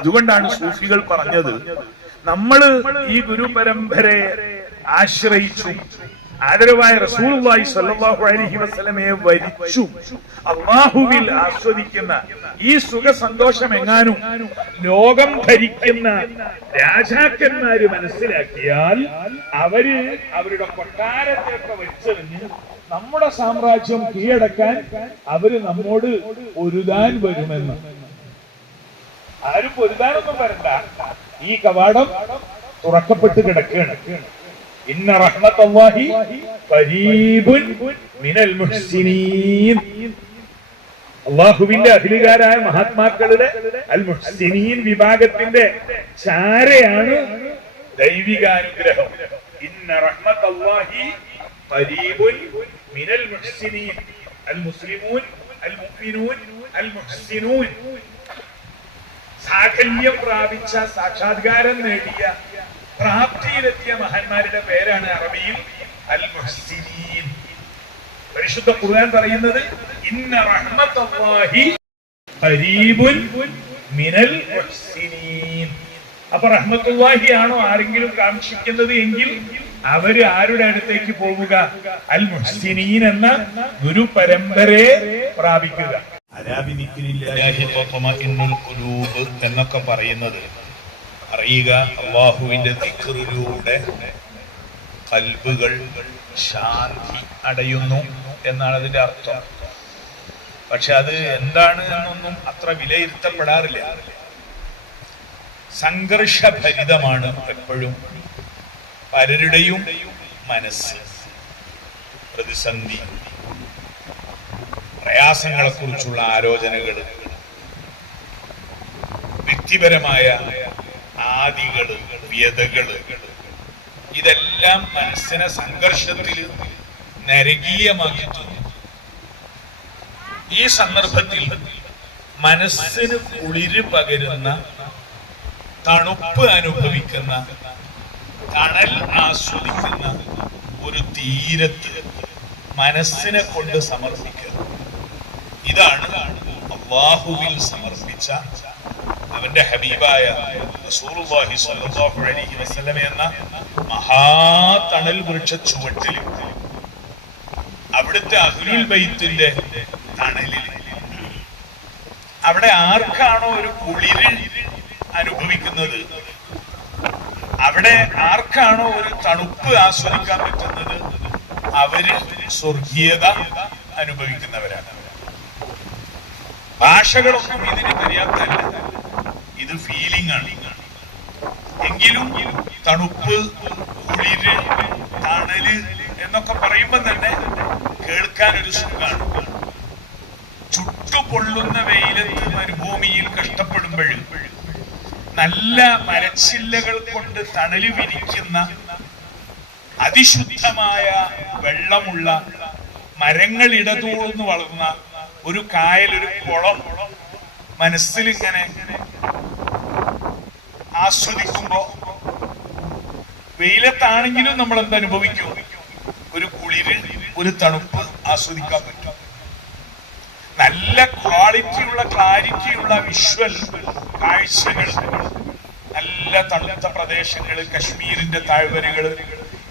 അതുകൊണ്ടാണ് സൂഫികൾ പറഞ്ഞത് നമ്മൾ ഈ ഗുരു പരമ്പരയെ ആശ്രയിച്ചു ആദരവായ റസൂലുള്ളാഹി സ്വല്ലല്ലാഹു അലൈഹി വസല്ലമയെ വരിച്ചു. അള്ളാഹുവിൽ ആസ്വദിക്കുന്ന ഈ സുഖ സന്തോഷം എങ്ങാനും ലോകം ഭരിക്കുന്ന രാജാക്കന്മാര് മനസ്സിലാക്കിയാൽ അവർ അവരുടെ കൊട്ടാരത്തെയൊക്കെ വെച്ചെറിഞ്ഞ് നമ്മുടെ സാമ്രാജ്യം കീഴടക്കാൻ അവർ നമ്മോട് ഒരുതാൻ വരുമെന്ന്. ആരും പൊരുതാനൊന്നും വരണ്ട. ഈ കവാടം തുറക്കപ്പെട്ട് കിടക്കുകയാണ്. ഇന്ന റഹ്മത്തല്ലാഹി മിനൽ മുഹ്സിനീൻ. അള്ളാഹുവിന്റെ അഖിലുകാരായ മഹാത്മാക്കളുടെ അൽ മുഹ്സിനീൻ വിഭാഗത്തിന്റെ ചാരയാണ് ദൈവികാനുഗ്രഹം. ഇന്ന മിനൽ മുഹ്സിനീൻ. അൽ മുസ്ലിമൂൻ അൽ മുഅ്മിനൂൻ അൽ മുഹ്സിനൂൻ. സാകല്യം പ്രാപിച്ച സാക്ഷാത്കാരം നേടിയ പ്രാപ്തിയിലെത്തിയ മഹാന്മാരുടെ പേരാണ് അറബിയിൽ അൽ മുഹസിനീൻ പരിശുദ്ധ ഖുർആൻ പറയുന്നത് ഇന്ന റഹ്മത്തല്ലാഹി ഖരീബുൻ മിനൽ മുഹ്സിനീൻ അപ്പൊ റഹ്മത്തുല്ലാഹി ആണോ ആരെങ്കിലും കാക്ഷിക്കുന്നത് എങ്കിൽ അവർ ആരുടെ അടുത്തേക്ക് പോവുക? അൽ മുഹ്സിനീൻ എന്ന ഗുരു പരമ്പരയെ പ്രാപിക്കുക. എന്നൊക്കെ പറയുന്നത്. അറിയുക അള്ളാഹുവിന്റെ ദിക്കറിലൂടെ കൽബുകൾ ശാന്തി അടയുന്നു എന്നാണ് അതിന്റെ അർത്ഥം. പക്ഷെ അത് എന്താണ് എന്നൊന്നും അത്ര വിലയിരുത്തപ്പെടാറില്ല. സംഘർഷഭരിതമാണ് എപ്പോഴും പലരുടെയും മനസ്സ്. പ്രതിസന്ധി. പ്രയാസങ്ങളെ കുറിച്ചുള്ള ആലോചനകൾ വ്യക്തിപരമായ ആദികൾ വ്യതകൾ ഇതെല്ലാം മനസ്സിനെ സംഘർഷത്തിൽ നരകീയമാക്കി ഈ സന്ദർഭത്തിൽ മനസ്സിന് കുളിര് പകരുന്ന തണുപ്പ് അനുഭവിക്കുന്ന തണൽ ആസ്വദിക്കുന്ന ഒരു തീരത്ത് മനസ്സിനെ കൊണ്ട് സമർപ്പിക്കുക. ഇതാണ് അള്ളാഹുവിൽ സമർപ്പിച്ച അവന്റെ ഹബീബായ എന്ന മഹാതണൽ വൃക്ഷ ചുവട്ടിൽ അവിടുത്തെ അഹുലുൽ ബൈത്തിന്റെ തണലിൽ. അവിടെ ആർക്കാണോ ഒരു കുളിരിൽ അനുഭവിക്കുന്നത്? അവിടെ ആർക്കാണോ ഒരു തണുപ്പ് ആസ്വദിക്കാൻ പറ്റുന്നത്? അവർ സ്വർഗീയത അനുഭവിക്കുന്നവരാണ്. ഭാഷകളൊന്നും ഇതിന് പര്യാപ്തമല്ല ഇത് ഫീലിംഗ് ആണ്. എങ്കിലും തണുപ്പ് കുളിര് തണൽ എന്നൊക്കെ പറയുമ്പോ തന്നെ കേൾക്കാൻ ഒരു സുഖമാണ്. ചുട്ടുപൊള്ളുന്ന വെയിലത്ത് മരുഭൂമിയിൽ കഷ്ടപ്പെടുമ്പോഴും നല്ല മരച്ചില്ലകൾ കൊണ്ട് തണൽ വിരിക്കുന്ന അതിശുദ്ധമായ വെള്ളമുള്ള മരങ്ങൾ ഇടതൂർന്ന് വളർന്ന ഒരു കായൽ ഒരു കുളം മനസ്സിൽ ഇങ്ങനെ ആസ്വദിക്കുമ്പോ വെയിലത്താണെങ്കിലും നമ്മൾ എന്ത് അനുഭവിക്കും? ഒരു കുളിര് ഒരു തണുപ്പ് ആസ്വദിക്കാൻ പറ്റും. നല്ല ക്വാളിറ്റിയുള്ള ക്ലാരിറ്റിയുള്ള വിഷ്വൽ കാഴ്ചകൾ നല്ല തണുത്ത പ്രദേശങ്ങൾ കശ്മീരിന്റെ താഴ്വരകൾ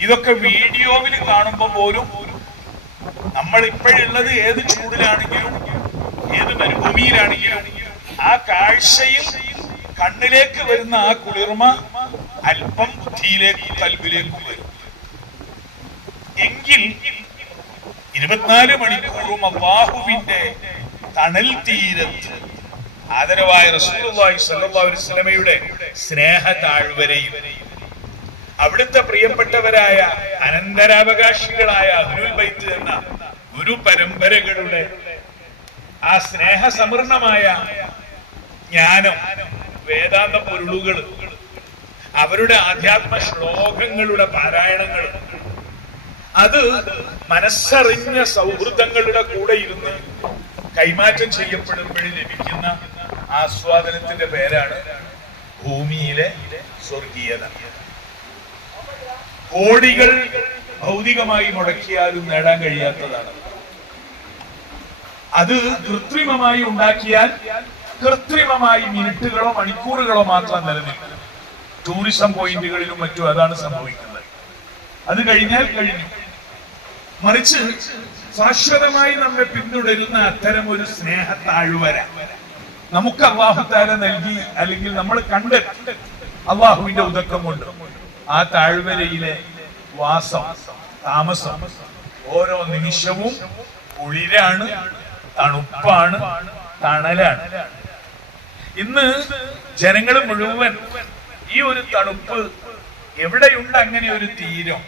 ഇതൊക്കെ വീഡിയോയിൽ കാണുമ്പോൾ പോലും നമ്മൾ ഇപ്പോഴുള്ളത് ഏത് ചൂടിലാണെങ്കിലും ഏത് മരുഭൂമിയിലാണെങ്കിലും ആ കാഴ്ചയിൽ കണ്ണിലേക്ക് വരുന്ന ആ കുളിർമ അല്പം ബുദ്ധിയിലേക്കും കൽബിലേക്കും വരും. എങ്കിൽ ഇരുപത്തിനാല് മണിക്കൂറും അള്ളാഹുവിന്റെ തണൽ തീരത്ത് ആദരവായ റസൂലുള്ളാഹി അലൈഹി വസല്ലമയുടെ സ്നേഹ താഴ്വരയും അവിടുത്തെ പ്രിയപ്പെട്ടവരായ അനന്തരാവകാശികളായ അഹ്ലുൽ ബൈത്ത് എന്ന ഗുരു പരമ്പരകളുടെ ആ സ്നേഹസമൃണമായ ജ്ഞാനം വേദാന്ത പൊരുളുകൾ അവരുടെ ആധ്യാത്മ ശ്ലോകങ്ങളുടെ പാരായണങ്ങൾ അത് മനസ്സറിഞ്ഞ സൗഹൃദങ്ങളുടെ കൂടെ ഇരുന്ന് കൈമാറ്റം ചെയ്യപ്പെടുമ്പോഴും ലഭിക്കുന്ന ആസ്വാദനത്തിന്റെ പേരാണ് ഭൂമിയിലെ സ്വർഗീയത. കോടികൾ ഭൗതികമായി മുടക്കിയാലും നേടാൻ കഴിയാത്തതാണ്. അത് കൃത്രിമമായി ഉണ്ടാക്കിയാൽ കൃത്രിമമായി മിനിറ്റുകളോ മണിക്കൂറുകളോ മാത്രം നിലനിൽക്കും. ടൂറിസം പോയിന്റുകളിലും മറ്റും അതാണ് സംഭവിക്കുന്നത്. അത് കഴിഞ്ഞാൽ കഴിഞ്ഞു. മറിച്ച് ശാശ്വതമായി നമ്മെ പിന്തുടരുന്ന അത്തരം ഒരു സ്നേഹ താഴ്വര നമുക്ക് അള്ളാഹുത്താല നൽകി അല്ലെങ്കിൽ നമ്മൾ കണ്ടെത്തി അള്ളാഹുവിന്റെ ഉദക്കം കൊണ്ട് ആ താഴ്വരയിലെ വാസം താമസം ഓരോ നിമിഷവും കുളിരാണ് തണുപ്പാണ് തണലാണ്. ഇന്ന് ജനങ്ങൾ മുഴുവൻ ഈ ഒരു തണുപ്പ് എവിടെയുണ്ട് അങ്ങനെ ഒരു തീരം?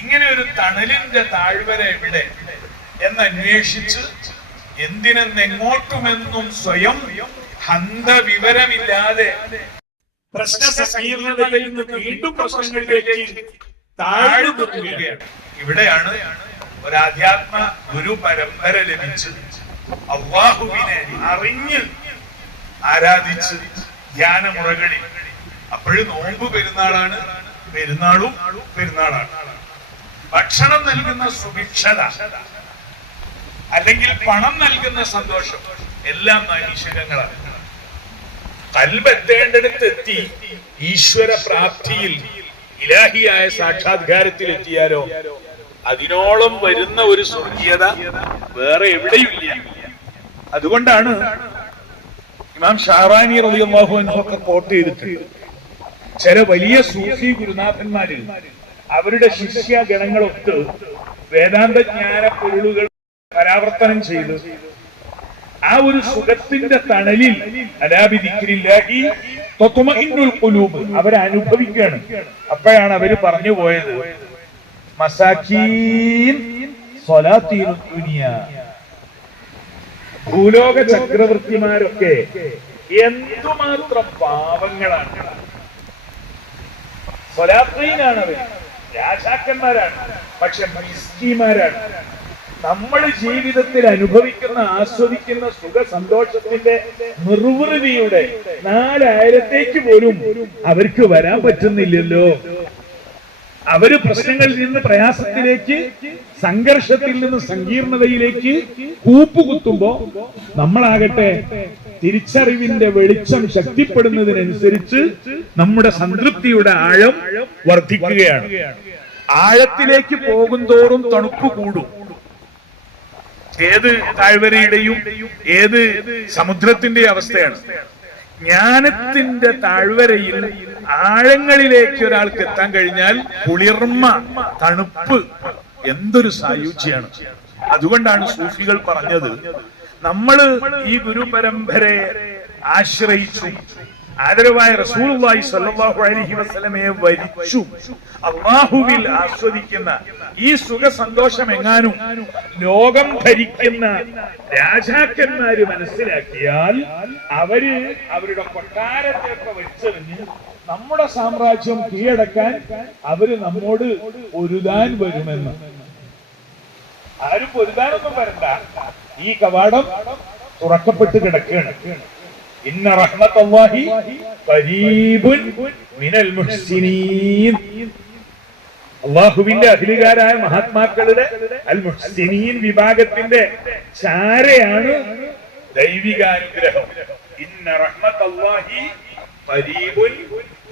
ഇങ്ങനെ ഒരു തണലിന്റെ താഴ്വര എവിടെ? എന്ന് അന്വേഷിച്ച് എന്തിനെന്നെങ്ങോട്ടുമെന്നും സ്വയം ഹന്ത വിവരമില്ലാതെ പ്രശ്ന സങ്കീർണതയിൽ നിന്ന് വീണ്ടും പ്രശ്നങ്ങളിലേക്ക് താഴ്ന്നു ഇവിടെയാണ് ഒരു ആധ്യാത്മ ഗുരു പരമ്പര ലഭിച്ച് അള്ളാഹുവിനെ അറിഞ്ഞ് ആരാധിച്ച് ധ്യാനമുറകളിൽ. അപ്പോഴും നോമ്പ് പെരുന്നാളാണ് പെരുന്നാളും പെരുന്നാളാണ്. ഭക്ഷണം നൽകുന്ന സുഭിക്ഷത അല്ലെങ്കിൽ പണം നൽകുന്ന സന്തോഷം എല്ലാം നൈമിഷികങ്ങളാണ് കൽബെത്തേണ്ടടുത്ത് എത്തി ഈശ്വര പ്രാപ്തിയിൽ ഇലാഹിയായ സാക്ഷാത്കാരത്തിൽ എത്തിയാലോ അതിനോളം വരുന്ന ഒരു സ്വർഗീയത വേറെ എവിടെയുമില്ല അതുകൊണ്ടാണ് ഇമാം ഷാറാനി റബിയാഹു ഒക്കെ കോട്ട് ചെയ്തിട്ടുണ്ട്. ചില വലിയ സൂഫി ഗുരുനാഥന്മാരിൽ അവരുടെ ശിഷ്യ ഗണങ്ങളൊത്ത് വേദാന്ത ജ്ഞാന പൊരുളുകൾ പരാവർത്തനം ചെയ്ത് ആ ഒരു സുഖത്തിന്റെ തണലിൽ അലാബിദിക്കില്ലാഹി തത്മഇന്നുൽ ഖുലൂബ് അവരനുഭവിക്കുകയാണ്. അപ്പോഴാണ് അവർ പറഞ്ഞു പോയത് ഭൂലോക ചക്രവർത്തിമാരൊക്കെ എന്തുമാത്രം പാവങ്ങളാണ്. സ്വലാത്തീനാണ് അവർ. രാജാക്കന്മാരാണ്. പക്ഷെ മിസ്കിമാരാണ് നമ്മൾ ജീവിതത്തിൽ അനുഭവിക്കുന്ന ആസ്വദിക്കുന്ന സുഖ സന്തോഷത്തിന്റെ നിർവൃതിയുടെ നാലായിരത്തേക്ക് പോലും അവർക്ക് വരാൻ പറ്റുന്നില്ലല്ലോ. അവർ പ്രശ്നങ്ങളിൽ നിന്ന് പ്രയാസത്തിലേക്ക് സംഘർഷത്തിൽ നിന്ന് സങ്കീർണതയിലേക്ക് കൂപ്പുകുത്തുമ്പോ നമ്മളാകട്ടെ തിരിച്ചറിവിന്റെ വെളിച്ചം ശക്തിപ്പെടുന്നതിനനുസരിച്ച് നമ്മുടെ സംതൃപ്തിയുടെ ആഴം വർദ്ധിക്കുകയാണ്. ആഴത്തിലേക്ക് പോകുന്തോറും തണുപ്പ് കൂടും. ഏത് താഴ്വരയുടെയും ഏത് സമുദ്രത്തിന്റെ അവസ്ഥയാണ്. ജ്ഞാനത്തിന്റെ താഴ്വരയിൽ ആഴങ്ങളിലേക്ക് ഒരാൾക്ക് എത്താൻ കഴിഞ്ഞാൽ കുളിർമ തണുപ്പ് എന്തൊരു സായുജ്യാണ്. അതുകൊണ്ടാണ് സൂഫികൾ പറഞ്ഞത് നമ്മൾ ഈ ഗുരു പരമ്പരയെ ആശ്രയിച്ചു ആദരവായ റസൂലുള്ളാഹി സ്വല്ലല്ലാഹു അലൈഹി വസല്ലമയെ വരിച്ചു. അള്ളാഹുവിൽ ആസ്വദിക്കുന്ന ഈ സുഖ സന്തോഷം എങ്ങാനും ലോകം ഭരിക്കുന്ന രാജാക്കന്മാര് മനസ്സിലാക്കിയാൽ അവർ അവരുടെ കൊട്ടാരത്തെയൊക്കെ വെച്ചെറിഞ്ഞ് നമ്മുടെ സാമ്രാജ്യം കീഴടക്കാൻ അവർ നമ്മോട് ഒരുതാൻ വരുമെന്ന്. ആരും പൊരുതാനൊന്നും വരണ്ട. ഈ കവാടം തുറക്കപ്പെട്ട് കിടക്കുകയാണ്. ഇന്ന ഖരീബുൻ മിനൽ മുഹ്സിനീൻ. അള്ളാഹുവിന്റെ അഖിലുകാരായ മഹാത്മാക്കളുടെ അൽ മുഹ്സിനീൻ വിഭാഗത്തിന്റെ ചാരയാണ് ദൈവികാനുഗ്രഹം. ഇന്ന ഖരീബുൻ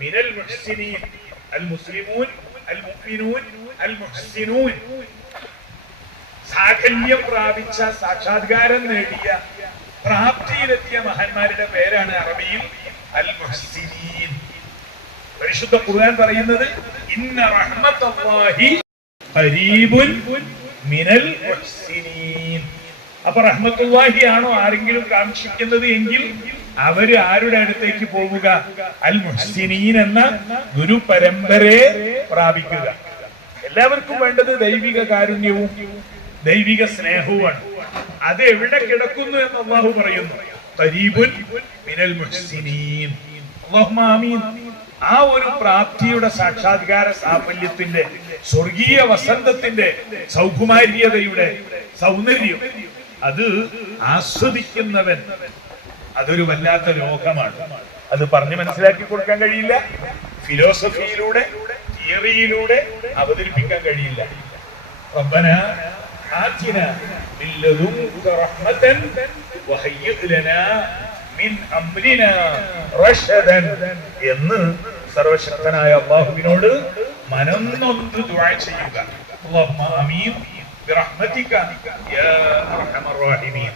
മിനൽ മുഹ്സിനീൻ. മുസ്ലിമൂൻ മുഅ്മിനൂൻ പ്രാപിച്ച സാക്ഷാത്കാരം നേടിയ പ്രാപ്തിയിലെത്തിയ മഹാന്മാരുടെ പേരാണ് അറബിയിൽ അൽ മുഹസിനീൻ പരിശുദ്ധ ഖുർആൻ പറയുന്നത് ഇന്ന റഹ്മത്തല്ലാഹി ഖരീബുൻ മിനൽ മുഹ്സിനീൻ അപ്പൊ റഹ്മത്തുല്ലാഹി ആണോ ആരെങ്കിലും കാക്ഷിക്കുന്നത് എങ്കിൽ അവർ ആരുടെ അടുത്തേക്ക് പോവുക? അൽ മുഹ്സിനീൻ എന്ന ഗുരു പരമ്പരയെ പ്രാപിക്കുക. എല്ലാവർക്കും വേണ്ടത് ദൈവിക കാരുണ്യവും ദൈവിക സ്നേഹവുമാണ്. അത് എവിടെ കിടക്കുന്നു എന്ന് അള്ളാഹു പറയുന്നു. തരീബുൻ മിനൽ ആ ഒരു പ്രാപ്തിയുടെ സാക്ഷാത്കാര സാഫല്യത്തിന്റെ സ്വർഗീയ വസന്തത്തിന്റെ സൗകുമാര്യതയുടെ സൗന്ദര്യം അത് ആസ്വദിക്കുന്നവൻ അതൊരു വല്ലാത്ത ലോകമാണ്. അത് പറഞ്ഞ് മനസ്സിലാക്കി കൊടുക്കാൻ കഴിയില്ല. ഫിലോസഫിയിലൂടെ തിയറിയിലൂടെ അവതരിപ്പിക്കാൻ കഴിയില്ല. آتنا من لدنك رحمة وهيئ لنا من أمرنا رشدا എന്ന് സർവശക്തനായ അള്ളാഹുവിനോട് മനം നൊന്ത് ദുആ ചെയ്യുക اللهم آمين برحمتك يا أرحم الراحمين